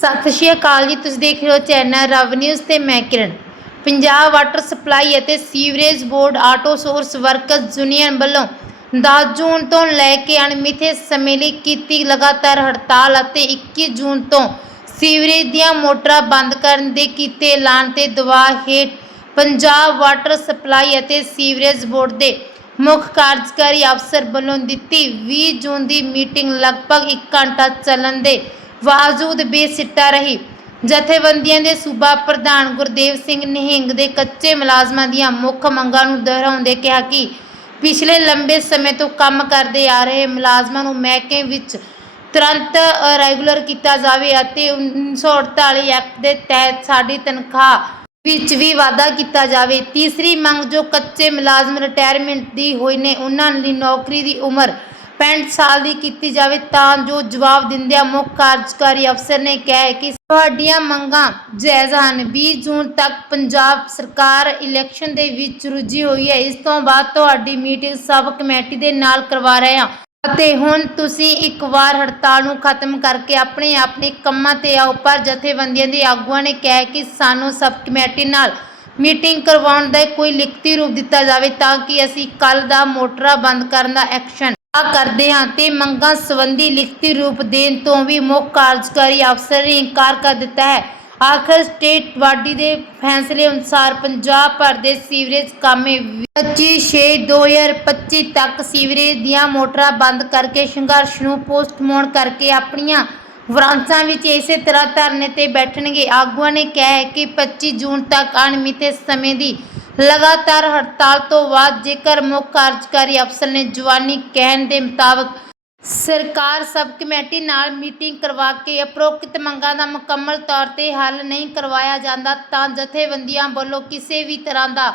ਸਤਿ ਸ਼੍ਰੀ ਅਕਾਲ ਜੀ, ਤੁਸੀਂ ਦੇਖ ਰਹੇ ਹੋ ਚੈਨਲ ਰਵ ਨਿਊਜ਼ ਤੇ ਮੈਂ ਕਿਰਨ। ਪੰਜਾਬ ਵਾਟਰ ਸਪਲਾਈ ਅਤੇ sewerage board outsource workers union ਵੱਲੋਂ 10 ਜੂਨ ਤੋਂ ਲੈ ਕੇ ਅਣਮਿੱਥੇ ਸਮੇਂ ਲਈ ਕੀਤੀ ਲਗਾਤਾਰ ਹੜਤਾਲ ਅਤੇ 21 ਜੂਨ ਤੋਂ ਸੀਵਰੇਜ ਦੀਆਂ ਮੋਟਰਾਂ ਬੰਦ ਕਰਨ ਦੇ ਕੀਤੇ ਐਲਾਨ ਤੇ ਦਬਾਅ ਹੇਠ ਪੰਜਾਬ ਵਾਟਰ ਸਪਲਾਈ ਅਤੇ ਸੀਵਰੇਜ ਬੋਰਡ ਦੇ ਮੁੱਖ ਕਾਰਜਕਾਰੀ ਅਫਸਰ ਵੱਲੋਂ ਦਿੱਤੀ 20 ਜੂਨ ਦੀ ਮੀਟਿੰਗ ਲਗਭਗ 1 ਘੰਟਾ ਚੱਲਣ ਦੇ ਬਾਵਜੂਦ ਬੇਸਿੱਟਾ ਰਹੀ। ਜਥੇਬੰਦੀਆਂ ਦੇ ਸੂਬਾ ਪ੍ਰਧਾਨ ਗੁਰਦੇਵ ਸਿੰਘ ਨਿਹੰਗ ਦੇ ਕੱਚੇ ਮੁਲਾਜ਼ਮਾਂ ਦੀਆਂ ਮੁੱਖ ਮੰਗਾਂ ਨੂੰ ਦੁਹਰਾਉਂਦੇ ਕਿਹਾ ਕਿ ਪਿਛਲੇ ਲੰਬੇ ਸਮੇਂ ਤੋਂ ਕੰਮ ਕਰਦੇ ਆ ਰਹੇ ਮੁਲਾਜ਼ਮਾਂ ਨੂੰ ਮਹਿਕਮੇ ਵਿੱਚ ਤੁਰੰਤ ਰੈਗੂਲਰ ਕੀਤਾ ਜਾਵੇ ਅਤੇ 1948 ਐਕਟ ਦੇ ਤਹਿਤ ਸਾਡੀ ਤਨਖਾਹ ਵਿੱਚ ਵੀ ਵਾਧਾ ਕੀਤਾ ਜਾਵੇ। ਤੀਸਰੀ ਮੰਗ ਜੋ ਕੱਚੇ ਮੁਲਾਜ਼ਮ ਰਿਟਾਇਰਮੈਂਟ ਦੀ ਹੋਈ ਨੇ, ਉਹਨਾਂ ਲਈ ਨੌਕਰੀ ਦੀ ਉਮਰ 65 ਸਾਲ ਦੀ ਕੀਤੀ ਜਾਵੇ ਤਾਂ ਜੋ ਜਵਾਬ ਦਿੰਦਿਆਂ ਮੁੱਖ ਕਾਰਜਕਾਰੀ ਅਫਸਰ ਨੇ ਕਿਹਾ ਕਿ ਤੁਹਾਡੀਆਂ ਮੰਗਾਂ ਜਾਇਜ਼ ਹਨ। 20 ਜੂਨ ਤੱਕ ਪੰਜਾਬ ਸਰਕਾਰ ਇਲੈਕਸ਼ਨ ਦੇ ਵਿੱਚ ਰੁੱਝੀ ਹੋਈ ਹੈ। ਇਸ ਤੋਂ ਬਾਅਦ ਤੁਹਾਡੀ ਮੀਟਿੰਗ ਸਬ ਕਮੇਟੀ ਦੇ ਨਾਲ ਕਰਵਾ ਰਹੇ ਹਾਂ। ਅਤੇ ਹੁਣ ਤੁਸੀਂ ਇੱਕ ਵਾਰ ਹੜਤਾਲ ਨੂੰ ਖਤਮ ਕਰਕੇ ਆਪਣੇ ਆਪਣੇ ਕੰਮਾਂ ਤੇ ਆਓ। ਪਰ ਜਥੇਬੰਦੀਆਂ ਦੇ ਆਗੂਆਂ ਨੇ ਕਿਹਾ ਕਿ ਸਾਨੂੰ ਸਬ ਕਮੇਟੀ ਨਾਲ ਮੀਟਿੰਗ ਕਰਵਾਉਣ ਦਾ ਕੋਈ ਲਿਖਤੀ ਰੂਪ ਦਿੱਤਾ ਜਾਵੇ ਤਾਂ ਕਿ ਅਸੀਂ ਕੱਲ ਦਾ ਮੋਟਰਾਂ ਬੰਦ ਕਰਨ ਦਾ ਐਕਸ਼ਨ ਕਰਦੇ ਹਾਂ ਤੇ ਮੰਗਾਂ ਸੰਬੰਧੀ ਲਿਖਤੀ ਰੂਪ ਦੇਣ ਤੋਂ ਵੀ ਮੁੱਖ ਕਾਰਜਕਾਰੀ ਅਫਸਰ ਨੇ ਇਨਕਾਰ ਕਰ ਦਿੱਤਾ ਹੈ। ਆਖਰ ਸਟੇਟ ਵਾਡੀ ਦੇ ਫੈਸਲੇ ਅਨੁਸਾਰ ਪੰਜਾਬ ਭਰ ਦੇ ਸੀਵਰੇਜ ਕਾਮੇ 25/6/2025 ਤੱਕ ਸੀਵਰੇਜ ਦੀਆਂ ਮੋਟਰਾਂ ਬੰਦ ਕਰਕੇ ਸੰਘਰਸ਼ ਨੂੰ ਪੋਸਟਪੋਨ ਕਰਕੇ ਆਪਣੀਆਂ ਬ੍ਰਾਂਚਾਂ ਵਿੱਚ ਇਸੇ ਤਰ੍ਹਾਂ ਧਰਨੇ ਤੇ ਬੈਠਣਗੇ। ਆਗੂਆਂ ਨੇ ਕਿਹਾ ਹੈ ਕਿ 25 ਜੂਨ ਤੱਕ ਅਣਮਿੱਥੇ ਸਮੇਂ ਦੀ ਲਗਾਤਾਰ ਹੜਤਾਲ ਤੋਂ ਬਾਅਦ ਜੇਕਰ ਮੁੱਖ ਕਾਰਜਕਾਰੀ ਅਫਸਰ ਨੇ ਜਵਾਨੀ ਕਹਿਣ ਦੇ ਮੁਤਾਬਕ ਸਰਕਾਰ ਸਬ ਕਮੇਟੀ ਨਾਲ ਮੀਟਿੰਗ ਕਰਵਾ ਕੇ ਉਪਰੋਕਤ ਮੰਗਾਂ ਦਾ ਮੁਕੰਮਲ ਤੌਰ ਤੇ ਹੱਲ ਨਹੀਂ ਕਰਵਾਇਆ ਜਾਂਦਾ, ਤਾਂ ਜਥੇਬੰਦੀਆਂ ਵੱਲੋਂ ਕਿਸੇ ਵੀ ਤਰ੍ਹਾਂ ਦਾ,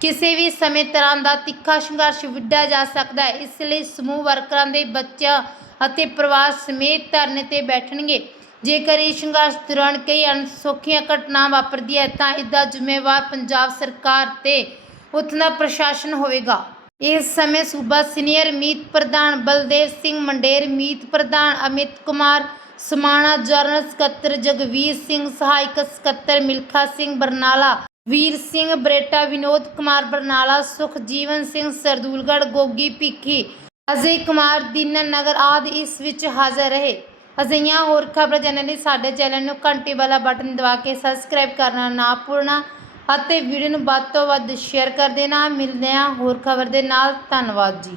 ਕਿਸੇ ਵੀ ਸਮੇਂ ਤਰ੍ਹਾਂ ਦਾ ਤਿੱਖਾ ਸੰਘਰਸ਼ ਵਿੱਢਿਆ ਜਾ ਸਕਦਾ ਹੈ। ਇਸ ਲਈ ਸਮੂਹ ਵਰਕਰਾਂ ਦੇ ਬੱਚਿਆਂ ਅਤੇ ਪਰਿਵਾਰ ਸਮੇਤ ਧਰਨੇ ਤੇ ਬੈਠਣਗੇ। ਜੇਕਰ ਇਹ ਸੰਘਰਸ਼ ਦੌਰਾਨ ਕਈ ਅਣਸੌਖੀਆਂ ਘਟਨਾ ਵਾਪਰਦੀਆਂ ਹੈ, ਤਾਂ ਇਸ ਜ਼ਿੰਮੇਵਾਰ ਪੰਜਾਬ ਸਰਕਾਰ ਤੇ ਉਥਨਾ ਪ੍ਰਸ਼ਾਸਨ ਹੋਵੇਗਾ। ਇਸ ਸਮੇਂ ਸੂਬਾ ਸੀਨੀਅਰ ਮੀਤ ਪ੍ਰਧਾਨ ਬਲਦੇਵ ਸਿੰਘ ਮੰਡੇਰ, ਮੀਤ ਪ੍ਰਧਾਨ ਅਮਿਤ ਕੁਮਾਰ, ਸਮਾਣਾ ਜਨਰਲ ਸਕੱਤਰ ਜਗਵੀਰ ਸਿੰਘ, ਸਹਾਇਕ ਸਕੱਤਰ ਮਿਲਖਾ ਸਿੰਘ ਬਰਨਾਲਾ, ਵੀਰ ਸਿੰਘ ਬਰੇਟਾ, ਵਿਨੋਦ ਕੁਮਾਰ ਬਰਨਾਲਾ, ਸੁਖਜੀਵਨ ਸਿੰਘ ਸਰਦੂਲਗੜ੍ਹ, ਗੋਗੀ ਭਿੱਖੀ, ਅਜੇ ਕੁਮਾਰ ਦੀਨਾ ਨਗਰ ਆਦਿ ਇਸ ਵਿੱਚ ਹਾਜ਼ਰ ਰਹੇ। ਅਜਿਹੀਆਂ ਹੋਰ ਖਬਰਾਂ ਜਾਣਨ ਲਈ ਸਾਡੇ ਚੈਨਲ ਨੂੰ ਘੰਟੀ ਵਾਲਾ ਬਟਨ ਦਬਾ ਕੇ ਸਬਸਕ੍ਰਾਈਬ ਕਰਨਾ ਨਾ ਭੁੱਲਣਾ ਅਤੇ ਵੀਡੀਓ ਨੂੰ ਵੱਧ ਤੋਂ ਵੱਧ ਸ਼ੇਅਰ ਕਰ ਦੇਣਾ। ਮਿਲਦੇ ਹਾਂ ਹੋਰ ਖਬਰ ਦੇ ਨਾਲ। ਧੰਨਵਾਦ ਜੀ।